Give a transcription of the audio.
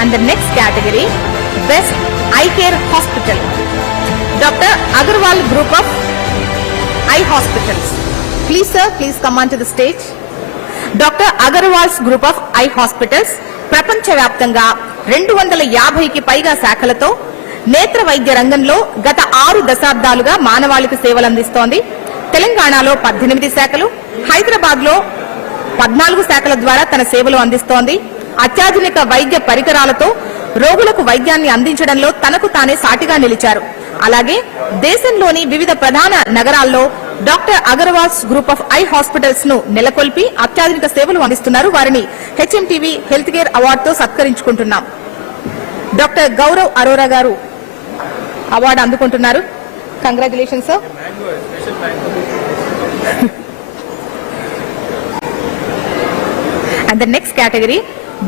And the next category, Best Eye Care Hospital, Dr. Agarwal Group of Eye Hospitals. Please sir, please come on to the stage. Dr. Agarwal's Group of Eye Hospitals ప్రపంచవ్యాప్తంగా 250కి పైగా శాఖలతో నేత్ర వైద్య రంగంలో గత 6 దశాబ్దాలుగా మానవాళికి సేవలు అందిస్తోంది. తెలంగాణలో 18 శాఖలు, హైదరాబాద్ లో 14 శాఖల ద్వారా తన సేవలు అందిస్తోంది. అత్యాధునిక వైద్య పరికరాలతో రోగులకు వైద్యాన్ని అందించడంలో తనకు తానే సాటిగా నిలిచారు. అలాగే దేశంలోని వివిధ ప్రధాన నగరాల్లో doctor Agarwals group of eye hospitals ను నెలకొల్పి అత్యాధునిక సేవలు అందిస్తున్నారు. వారిని హెచ్ఎంటీవీ హెల్త్ కేర్ అవార్డుతో సత్కరించుకుంటున్నాం. డాక్టర్ గౌరవ్ అరోరా గారు అవార్డు అందుకుంటున్నారు. Congratulations sir. And the next category,